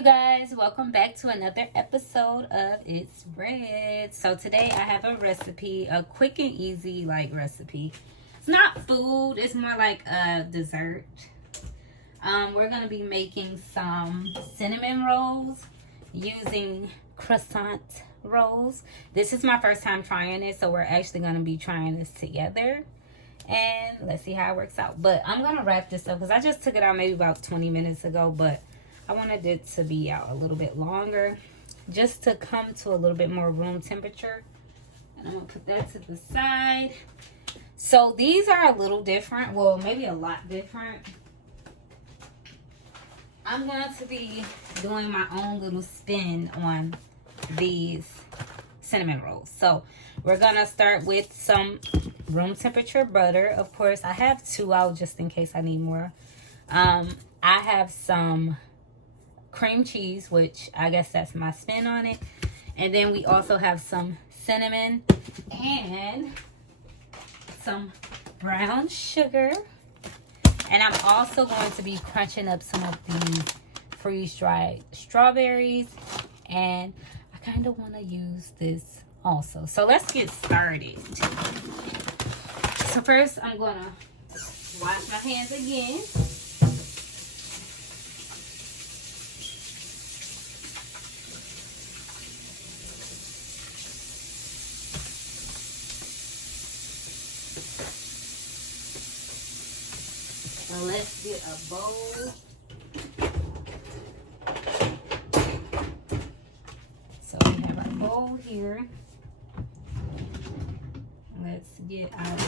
you guys, welcome back to another episode of It's Red. So today I have a recipe, a quick and easy recipe. It's not food, it's more like a dessert. We're gonna be making some cinnamon rolls using croissant rolls. This is my first time trying it, so we're actually gonna be trying this together. And let's see how it works out. But I'm gonna wrap this up because I just took it out maybe about 20 minutes ago, but I wanted it to be out a little bit longer just to come to a little bit more room temperature. And I'm gonna put that to the side. So these are a little different, well, maybe a lot different. I'm going to be doing my own little spin on these cinnamon rolls. So we're gonna start with some room temperature butter. Of course, I have 2 out just in case I need more. I have some cream cheese, which I guess that's my spin on it. And then we also have some cinnamon and some brown sugar. And I'm also going to be crunching up some of these freeze-dried strawberries. And I kind of want to use this also. So let's get started. So first I'm going to wash my hands again. And let's get a bowl. So we have our bowl here. Let's get out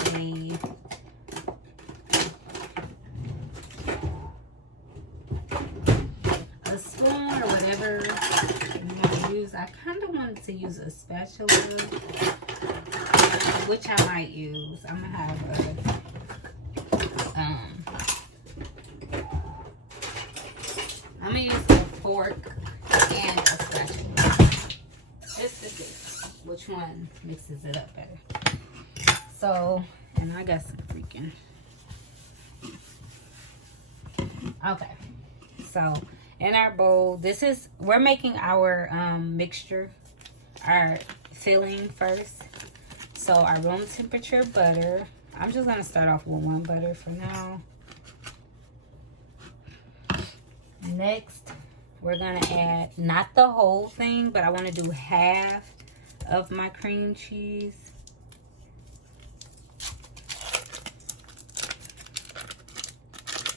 a spoon or whatever you want to use. I kind of wanted to use a spatula, which I might use. I'm gonna have I'm gonna use a fork and a spatula just to see which one mixes it up better. So, and I got some freaking. Okay, so in our bowl, we're making our mixture, our filling first. So our room temperature butter. I'm just gonna start off with 1 butter for now. Next, we're gonna add not the whole thing, but I want to do half of my cream cheese.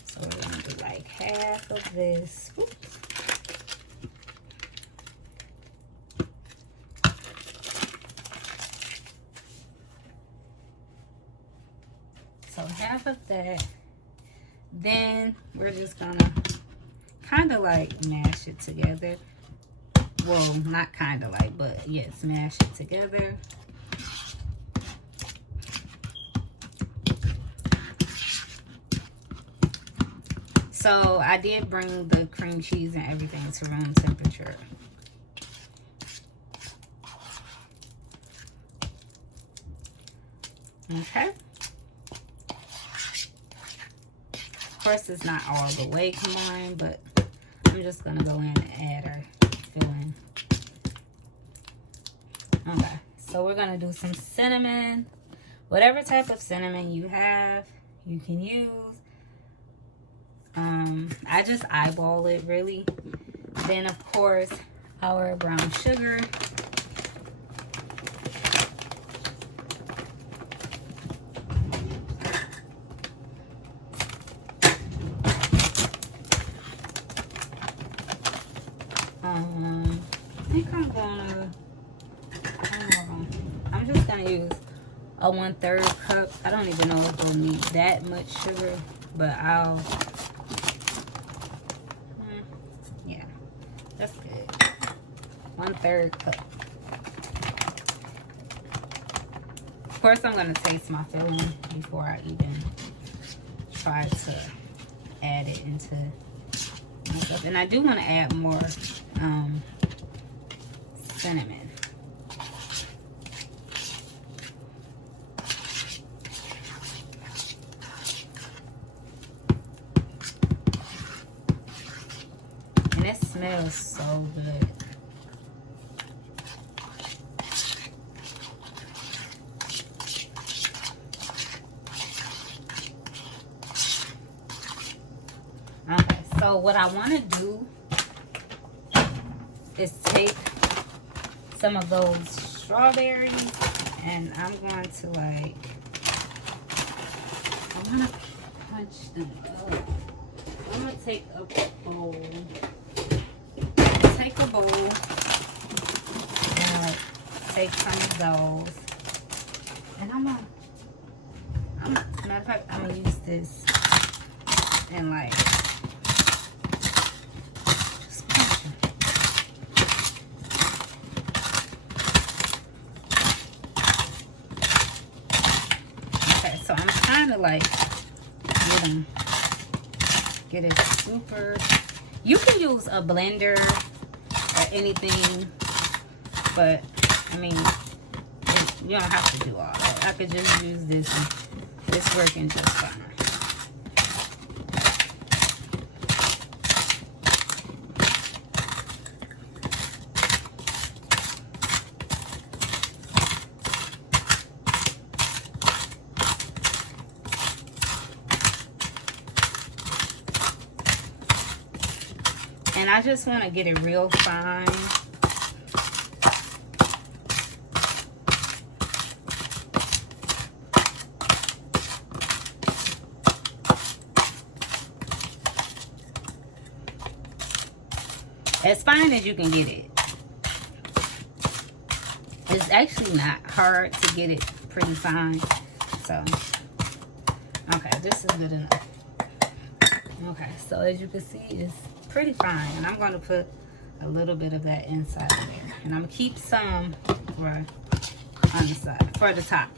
So we're gonna do like half of this. Oops. So half of that. Then we're just gonna kind of like mash it together. Well, not kind of like, but yes, mash it together. So I did bring the cream cheese and everything to room temperature. Okay. Of course, it's not all the way combined, but I'm just gonna go in and add our filling. Okay, so we're gonna do some cinnamon. Whatever type of cinnamon you have, you can use. I just eyeball it really. Then of course, our brown sugar. I think I'm just gonna use a 1/3 cup. I don't even know if we'll need that much sugar, but yeah, that's good. 1/3 cup. Of course, I'm gonna taste my filling before I even try to add it into my stuff. And I do want to add more cinnamon. smells so good. Okay, so what I want to do is take some of those strawberries and I'm going to like, I want to punch them up. I'm going to take a bowl. Take a bowl and like take some of those. And matter of fact, I'm going to use this and like, just punch them. Okay, so I'm trying to like get it super. You can use a blender or anything, but I mean, you don't have to do all that. I could just use this and it's working just fine. And I just want to get it real fine. As fine as you can get it. It's actually not hard to get it pretty fine. So, okay, this is good enough. Okay, so as you can see, it's pretty fine. And I'm going to put a little bit of that inside of there. And I'm going to keep some right on the side, for the top.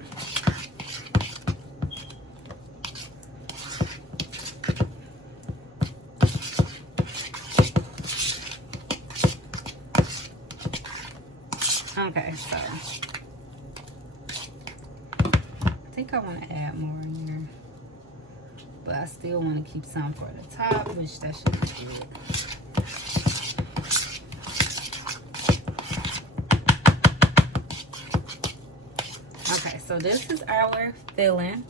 Okay, so I think I want to add more in here, but I still want to keep some for the top, which that should be good. Okay, so this is our filling.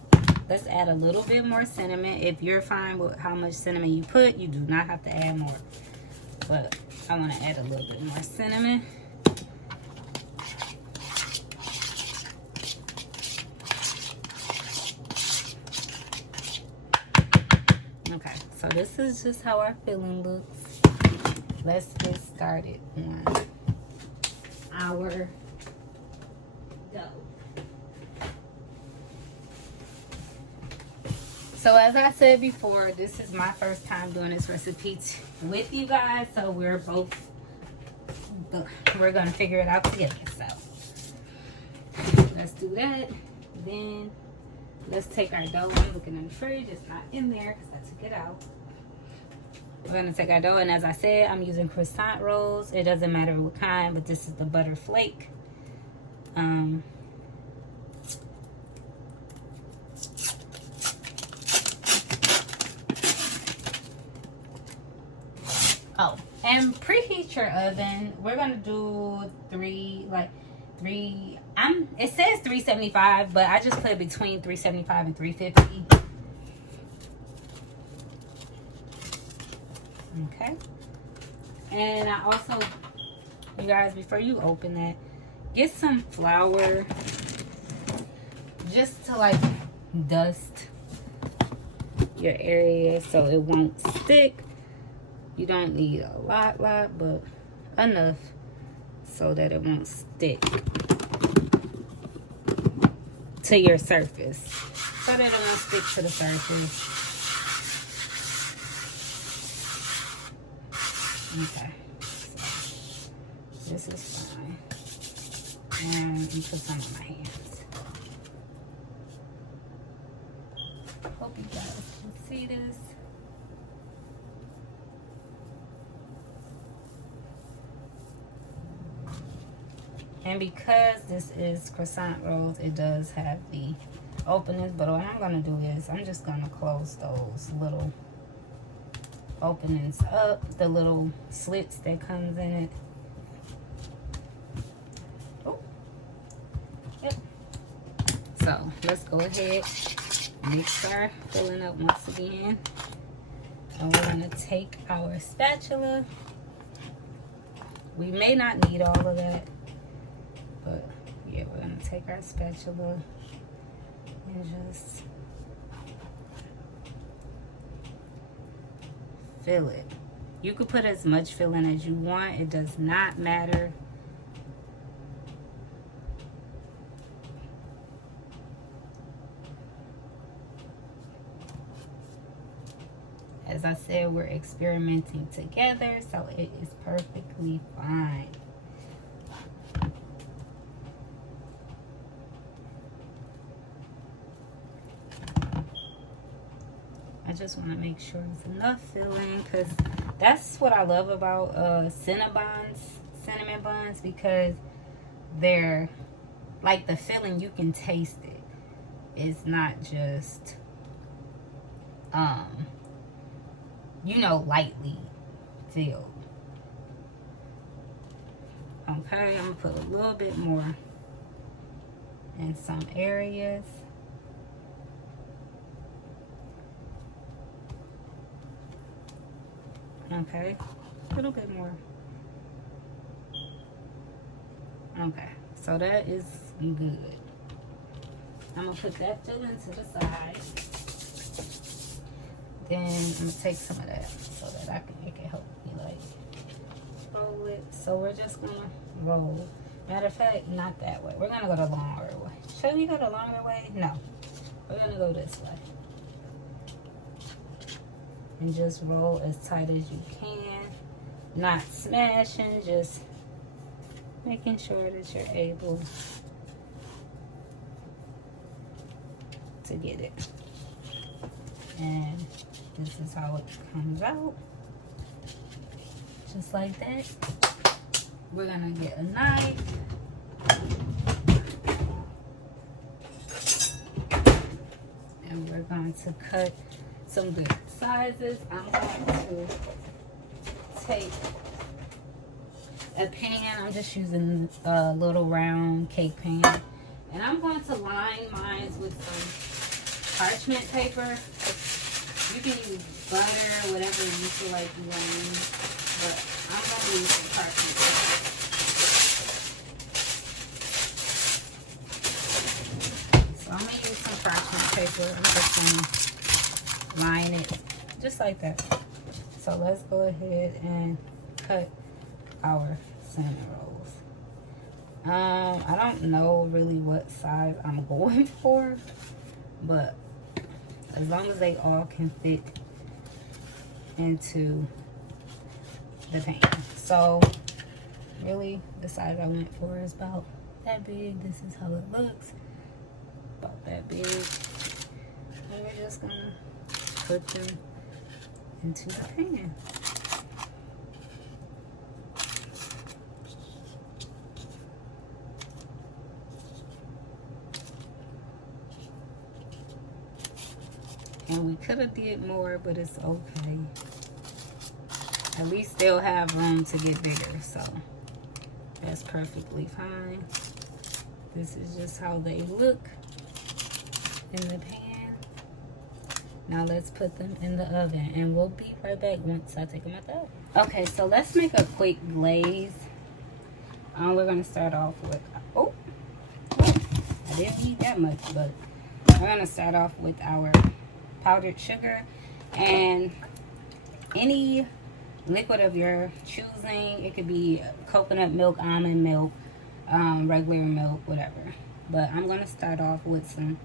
Let's add a little bit more cinnamon. If you're fine with how much cinnamon you put, you do not have to add more, but I want to add a little bit more cinnamon. Okay, so this is just how our filling looks. Let's get started on our dough. So as I said before, this is my first time doing this recipe with you guys. So we're gonna figure it out together. So let's do that. Then let's take our dough. I'm looking in the fridge. It's not in there because I took it out. We're going to take our dough. And as I said, I'm using croissant rolls. It doesn't matter what kind, but this is the butter flake. Oh, and preheat your oven. We're going to do it says 375, but I just put it between 375 and 350. Okay. And I also, you guys, before you open that, get some flour just to like dust your area so it won't stick. You don't need a lot, but enough so that it won't stick to your surface, so that it won't stick to the surface. Okay, so this is fine. And let me put some on my hands. Hope you guys can see this. And because this is croissant rolls, it does have the openings. But what I'm going to do is I'm just going to close those little openings up, the little slits that comes in it. Oh, yep. So let's go ahead, mix our filling up once again. And we're gonna take our spatula. We may not need all of that, but yeah, we're gonna take our spatula and just fill it. You could put as much filling as you want. It does not matter. As I said, we're experimenting together, so it is perfectly fine. I just want to make sure it's enough filling, because that's what I love about cinnamon buns, because they're like, the filling, you can taste it. It's not just you know, lightly filled. Okay, I'm gonna put a little bit more in some areas. Okay, a little bit more. Okay, so that is good. I'm gonna put that filling to the side. Then I'm gonna take some of that so that I can make it help me like roll it. So we're just gonna roll. Matter of fact, not that way. We're gonna go the longer way. Should we go the longer way? No. We're gonna go this way. And just roll as tight as you can. Not smashing, just making sure that you're able to get it. And this is how it comes out. Just like that. We're gonna get a knife. And we're going to cut some good sizes. I'm going to take a pan. I'm just using a little round cake pan. And I'm going to line mine with some parchment paper. You can use butter, whatever you feel like you want to use, but I'm going to use some parchment paper. So I'm going to use some parchment paper. I'm just going to line it just like that. So let's go ahead and cut our cinnamon rolls. I don't know really what size I'm going for, but as long as they all can fit into the pan. So really the size I went for is about that big. This is how it looks. About that big. And we're just gonna put them into the pan. And we could have did more, but it's okay. At least they'll have room to get bigger, so that's perfectly fine. This is just how they look in the pan. Now let's put them in the oven, and we'll be right back once I take them out the oven. Okay, so let's make a quick glaze. We're gonna start off with, I didn't need that much, but we're gonna start off with our powdered sugar and any liquid of your choosing. It could be coconut milk, almond milk, regular milk, whatever. But I'm gonna start off with some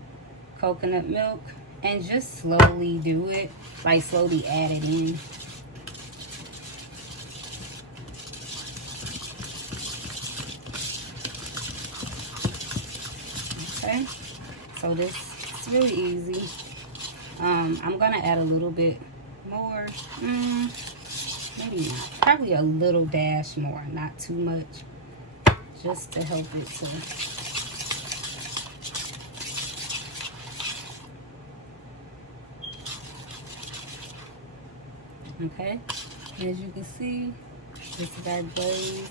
coconut milk and just slowly do it, like slowly add it in. Okay, so this is really easy. I'm gonna add a little bit more, maybe not, probably a little dash more, not too much, just to help it to Okay, as you can see, this is our glaze.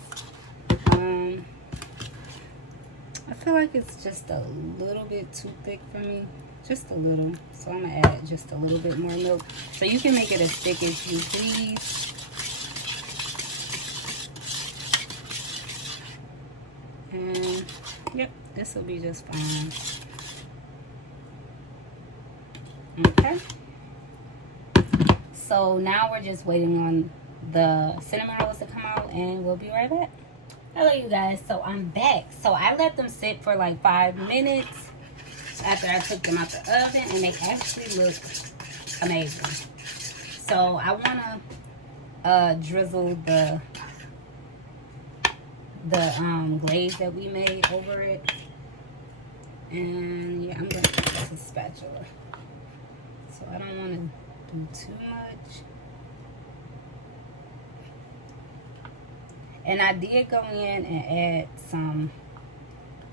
I feel like it's just a little bit too thick for me, just a little. So I'm gonna add just a little bit more milk. So you can make it as thick as you please. And yep, this will be just fine. Okay. So now we're just waiting on the cinnamon rolls to come out, and we'll be right back. Hello you guys, so I'm back. So I let them sit for like 5 minutes after I took them out the oven, and they actually look amazing. So I want to drizzle the glaze that we made over it. And yeah, I'm going to use a spatula. So I don't want to do too much. And I did go in and add some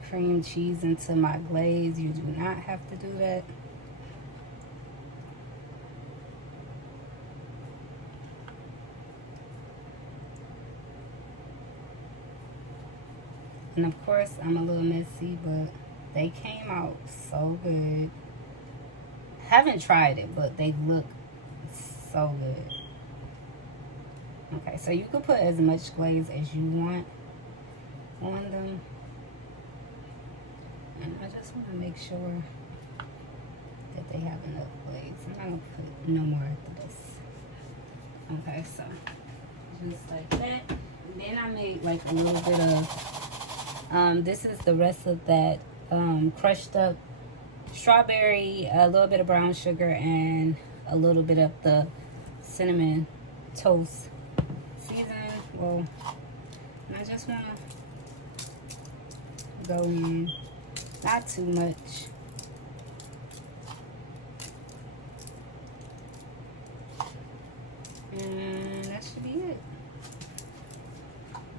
cream cheese into my glaze. You do not have to do that. And of course, I'm a little messy, but they came out so good. Haven't tried it, but they look so good. Okay, so you can put as much glaze as you want on them. And I just want to make sure that they have enough glaze. I'm not going to put no more after this. Okay, so just like that. And then I made like a little bit of, this is the rest of that crushed up strawberry, a little bit of brown sugar, and a little bit of the cinnamon toast seasoning. Well, I just want to go in, not too much. And that should be it.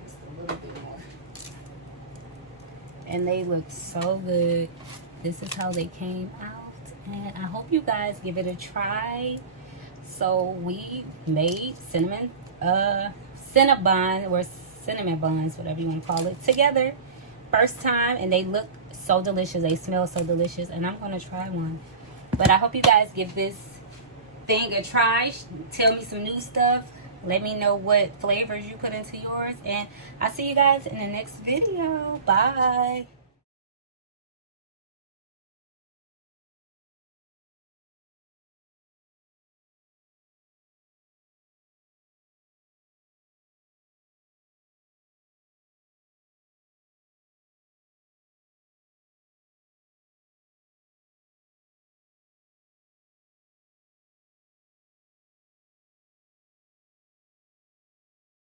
Just a little bit more. And they look so good. This is how they came out. And I hope you guys give it a try. So we made cinnamon or cinnamon buns, whatever you want to call it, together. First time, and they look so delicious. They smell so delicious, and I'm going to try one. But I hope you guys give this thing a try. Tell me some new stuff. Let me know what flavors you put into yours. And I'll see you guys in the next video. Bye.